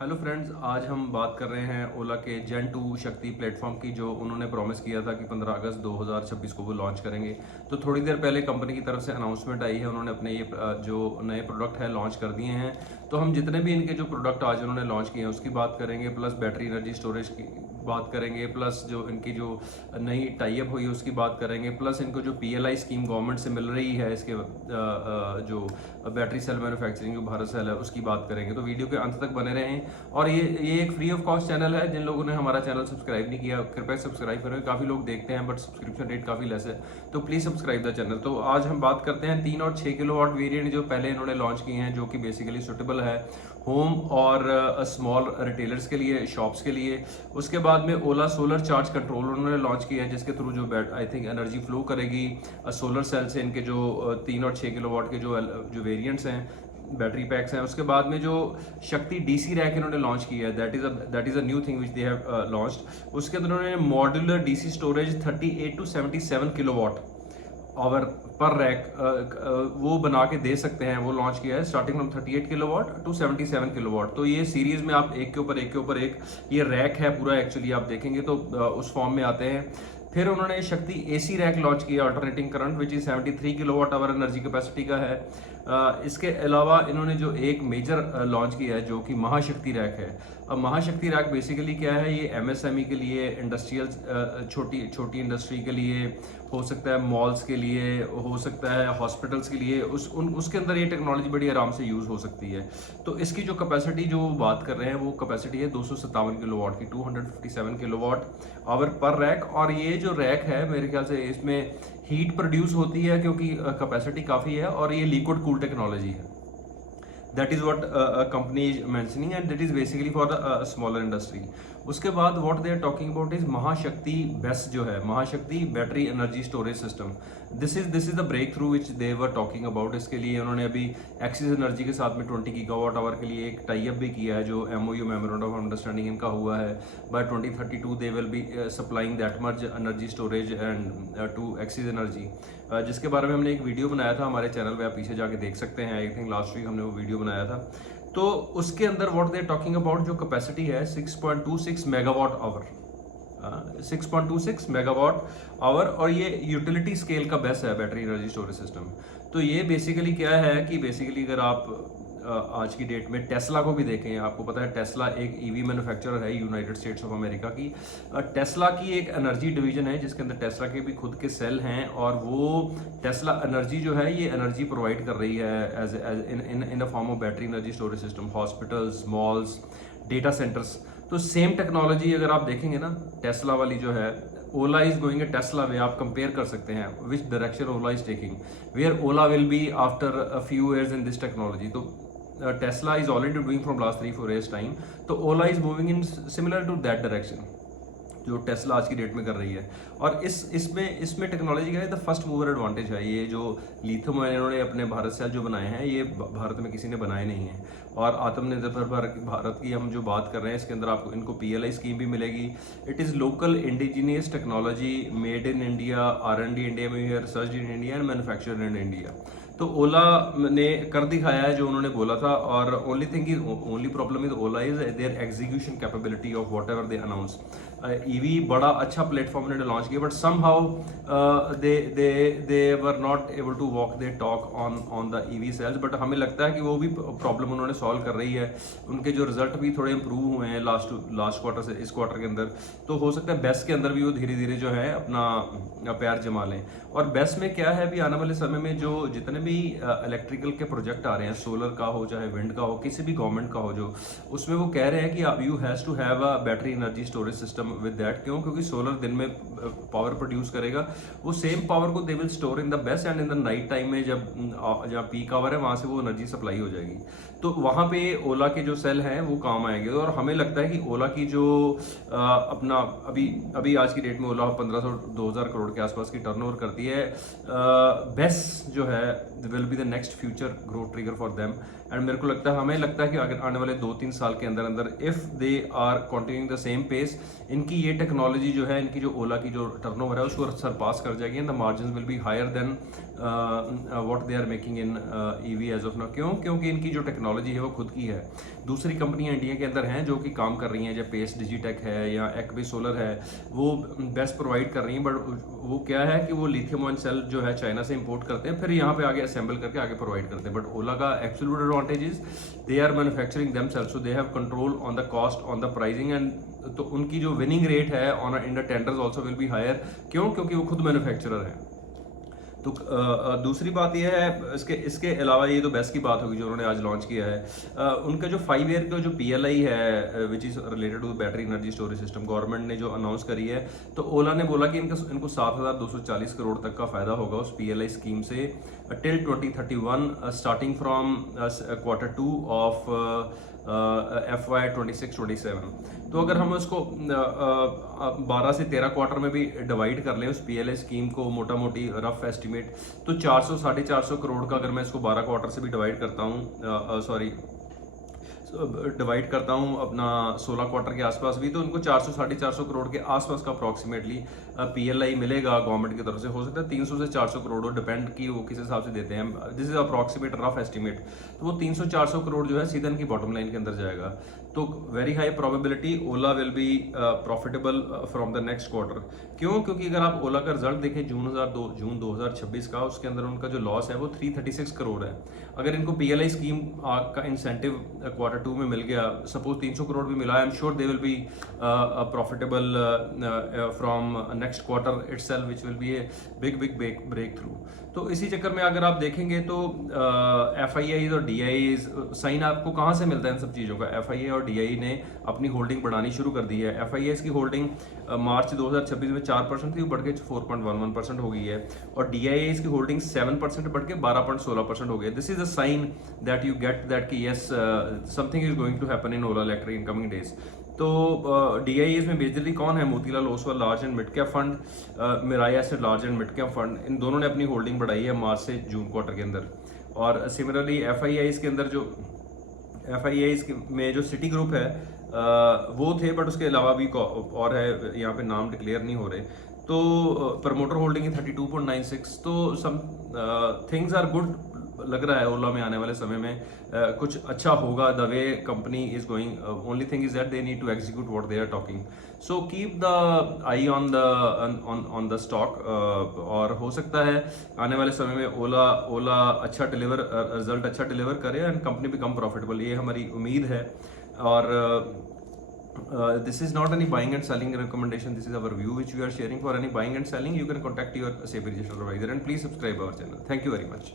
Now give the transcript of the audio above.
Hello friends, आज हम बात कर रहे हैं ओला के जेन 2 शक्ति प्लेटफॉर्म की, जो उन्होंने प्रॉमिस किया था कि 15 अगस्त 2026 को वो लॉन्च करेंगे। तो थोड़ी देर पहले कंपनी की तरफ से अनाउंसमेंट आई है, उन्होंने अपने ये जो नए प्रोडक्ट है लॉन्च कर दिए हैं। तो हम जितने भी इनके जो प्रोडक्ट आज उन्होंने लॉन्च किए हैं उसकी बात करेंगे, प्लस बैटरी एनर्जी स्टोरेज की बात करेंगे, प्लस जो इनकी जो नई टाई अप हुई है उसकी बात करेंगे, प्लस इनको जो PLI स्कीम गवर्नमेंट से मिल रही है इसके जो बैटरी सेल मैन्युफैक्चरिंग जो भारत सेल है उसकी बात करेंगे। तो वीडियो के अंत तक बने रहें। और ये एक फ्री ऑफ कॉस्ट चैनल है। जिन लोगों ने हमारा चैनल सब्सक्राइब नहीं किया कृपया सब्सक्राइब करें। काफ़ी लोग देखते हैं बट सब्सक्रिप्शन रेट काफ़ी लेस है, तो प्लीज़ सब्सक्राइब द चैनल। तो आज हम बात करते हैं 3 और 6 किलोवाट वेरिएंट जो पहले इन्होंने लॉन्च किए हैं, जो कि बेसिकली सुटेबल है होम और स्मॉल रिटेलर्स के लिए, शॉप्स के लिए। उसके बाद में ओला सोलर चार्ज कंट्रोल उन्होंने लॉन्च किया है, जिसके थ्रू जो आई थिंक एनर्जी फ्लो करेगी सोलर सेल से। इनके जो 3 और 6 किलोवाट के जो वेरिएंट्स हैं, बैटरी पैक्स हैं। उसके बाद में जो शक्ति DC रैक इन्होंने लॉन्च किया है, that is a new thing which they have launched. उसके अंदर उन्होंने modular DC storage 38 to 77 kilowatt hour पर रैक वो बना के दे सकते हैं, वो लॉन्च किया है, starting from 38 kilowatt to 77 kilowatt. तो ये सीरीज में आप एक के ऊपर एक ये रैक है पूरा, एक्चुअली आप देखेंगे तो उस फॉर्म में आते हैं। फिर उन्होंने शक्ति AC रैक लॉन्च किया alternating current, which is 73 kilowatt hour energy capacity का है। इसके अलावा इन्होंने जो एक मेजर लॉन्च किया है जो कि महाशक्ति रैक है। अब महाशक्ति रैक बेसिकली क्या है, ये MSME के लिए, इंडस्ट्रियल छोटी इंडस्ट्री के लिए, हो सकता है मॉल्स के लिए, हो सकता है हॉस्पिटल्स के लिए, उसके अंदर ये टेक्नोलॉजी बड़ी आराम से यूज़ हो सकती है। तो इसकी जो कैपेसिटी जो बात कर रहे हैं वो कैपेसिटी है 257 किलोवाट की, 257 किलोवाट आवर पर रैक। और ये जो रैक है मेरे ख्याल से इसमें हीट प्रोड्यूस होती है क्योंकि कैपेसिटी काफ़ी है, और ये लिक्विड कूल टेक्नोलॉजी है। That is what company is mentioning and that is basically for the smaller industry. उसके बाद what they are talking about is Mahashakti base, जो है Mahashakti battery energy storage system. This is the break through which they were talking about. इसके लिए उन्होंने अभी axis energy के साथ में 20 गीगावाट आवर के लिए एक टाई अप भी किया है, जो MOU मेमोरेंडम ऑफ अंडरस्टैंडिंग इनका हुआ है। By 2032 they will be supplying that much energy storage and to access energy, जिसके बारे में हमने एक वीडियो बनाया था हमारे चैनल पे, आप पीछे जाके देख सकते हैं। आई थिंक लास्ट वीक हमने वो वीडियो बनाया था। तो उसके अंदर व्हाट दे टॉकिंग अबाउट जो कैपेसिटी है 6.26 मेगावाट आवर, 6.26 मेगावाट आवर, और ये यूटिलिटी स्केल का बेस है बैटरी एनर्जी स्टोरेज सिस्टम। तो ये बेसिकली क्या है कि बेसिकली अगर आप आज की डेट में टेस्ला को भी देखें, आपको पता है टेस्ला एक EV मैन्युफैक्चरर है यूनाइटेड स्टेट्स ऑफ अमेरिका की। टेस्ला की एक एनर्जी डिवीजन है जिसके अंदर टेस्ला के भी खुद के सेल हैं, और वो टेस्ला एनर्जी जो है ये एनर्जी प्रोवाइड कर रही है as in a form of battery energy storage system, hospitals, malls, data centers. तो सेम टेक्नोलॉजी अगर आप देखेंगे ना, टेस्ला वाली जो है, Ola is going a Tesla way, आप कंपेयर कर सकते हैं which direction Ola is taking, where Ola will be after a few years in this technology. तो Tesla is already doing from last 3-4 years time, तो Ola is moving in similar to that direction जो Tesla आज की date में कर रही है। और इसमें टेक्नोलॉजी का है द फर्स्ट मूवर एडवांटेज है। ये जो लिथियम इन्होंने अपने भारत सेल जो बनाए हैं, ये भारत में किसी ने बनाए नहीं हैं। और आत्मनिर्भर भारत की हम जो बात कर रहे हैं, इसके अंदर आपको इनको PLI स्कीम भी मिलेगी। It is local indigenous technology, made in India, R&D India में, research in India and manufacture in India. तो ओला ने कर दिखाया है जो उन्होंने बोला था। और only problem is Ola is their execution capability of whatever they announce. EV बड़ा अच्छा प्लेटफॉर्म उन्होंने लॉन्च किया, but somehow they were not able to walk the talk on the EV sales. But हमें लगता है कि वो भी प्रॉब्लम उन्होंने सॉल्व कर रही है। उनके जो रिजल्ट भी थोड़े इंप्रूव हुए हैं लास्ट क्वार्टर से इस क्वार्टर के अंदर। तो हो सकता है बेस्ट के अंदर भी वो धीरे धीरे जो है अपना पैर जमा लें। और बेस्ट में क्या है, भी आने वाले समय में जो जितने भी इलेक्ट्रिकल के प्रोजेक्ट आ रहे हैं, सोलर का हो चाहे विंड का हो, किसी भी गवर्नमेंट का हो, जो उसमें वो कह रहे हैं कि you has to have a battery energy storage system with that. क्यों? क्योंकि सोलर दिन में पावर प्रोड्यूस करेगा, वो सेम पावर को they will store in the best, and in the night time में जब पीक आवर है वहाँ से वो एनर्जी सप्लाई हो जाएगी। तो वहाँ पे ओला के जो सेल हैं वो काम आएंगे। और हमें लगता है कि ओला की जो अपना अभी आज की डेट में ओला 1500-2000 करोड़ के आसपास की टर्नओवर करती है। बेस जो है will be the next future growth trigger for them. And मेरे को लगता है, हमें लगता है कि अगर आने वाले 2-3 साल के अंदर if they are continuing the same pace, इनकी ये टेक्नोलॉजी जो है, इनकी जो ओला की जो टर्नओवर है उसको सरपास कर जाएगी, and the margin will be higher than what they are making in EV as of now. क्यों? क्योंकि इनकी जो टेक्नोलॉजी है वो खुद की है। दूसरी कंपनियां इंडिया के अंदर हैं जो कि काम कर रही हैं, जैसे पेस डिजिटेक है या एक्वी सोलर है, वो बेस्ट प्रोवाइड कर रही हैं, बट वो क्या है कि वो लिथियम आयन सेल जो है चाइना से इंपोर्ट करते हैं, फिर यहाँ पे आगे असेंबल करके आगे प्रोवाइड करते हैं। बट ओला का absolute advantage is they are manufacturing themselves, so they have control on the cost, on the pricing, and तो उनकी जो विनिंग रेट है on in the tenders also will be higher. क्यों? क्योंकि वो खुद मैन्युफैक्चरर है। तो दूसरी बात यह है, इसके अलावा ये तो बेस्ट की बात होगी जो उन्होंने आज लॉन्च किया है। उनका जो 5 ईयर का जो PLI है which is related to battery energy storage system, government ने जो अनाउंस करी है, तो ओला ने बोला कि इनको 7,240 करोड़ तक का फायदा होगा उस PLI स्कीम से till 2031, starting from Q2 of FY 26-27। तो अगर हम उसको 12 से 13 क्वार्टर में भी डिवाइड कर लें उस PLI स्कीम को, मोटा मोटी रफ एस्टिमेट, तो 400-450 करोड़ का अगर मैं इसको 12 क्वार्टर से भी डिवाइड करता हूँ, डिवाइड करता हूँ अपना 16 क्वार्टर के आसपास भी, तो उनको 400-450 करोड़ के आसपास का अप्रॉक्सीमेटली PLI मिलेगा गवर्नमेंट की तरफ से। हो सकता है 300 से 400 करोड़, डिपेंड की वो किस हिसाब से देते हैं, this is approximate rough estimate. तो वो 300-400 करोड़ जो है सीधा इनकी बॉटम लाइन के अंदर जाएगा। तो very high probability Ola will be profitable from the next quarter. क्यों? क्योंकि अगर आप ओला का रिजल्ट देखें जून 2026 का, उसके अंदर उनका जो लॉस है वो 336 करोड़ है। अगर इनको PLI स्कीम का इंसेंटिव Q2 में मिल गया, सपोज 300 करोड़ भी मिला, I am sure they will be profitable from next quarter itself, which will be a big break through. तो इसी चक्कर में अगर आप देखेंगे तो FIIs और DIIs साइन आपको कहाँ से मिलता है इन सब चीज़ों का? FII और DII ने अपनी होल्डिंग बढ़ानी शुरू कर दी है। FIIs की होल्डिंग मार्च 2026 में 4% थी, वो बढ़ के 4.11% हो गई है, और DIIs की होल्डिंग 7% बढ़ के 12.16% हो गई। This is a sign that you get that कि yes something is going to happen in Ola electric in coming days. तो DIIs में मेजरली कौन है? Motilal Oswal large and mid cap fund, Mirae asset large and mid cap fund, इन दोनों ने अपनी holding बढ़ाई है मार्च से जून क्वार्टर के अंदर। और सिमिलरली FIIs के अंदर जो FIIs में जो सिटी ग्रुप है वो थे, बट उसके अलावा भी और है, यहाँ पे नाम डिक्लेयर नहीं हो रहे। तो प्रमोटर होल्डिंग है 32.96। तो सम थिंग्स आर गुड लग रहा है ओला में आने वाले समय में कुछ अच्छा होगा, the way company is going. Only thing is that they need to execute what they are talking, so keep the eye on the stock. और हो सकता है आने वाले समय में ओला अच्छा रिजल्ट अच्छा डिलीवर करे एंड कंपनी बिकम प्रॉफिटेबल, ये हमारी उम्मीद है। और this is not any buying and selling recommendation, this is our view which we are sharing. For any buying and selling you can contact your SEBI registered advisor, and please subscribe our channel. Thank you very much.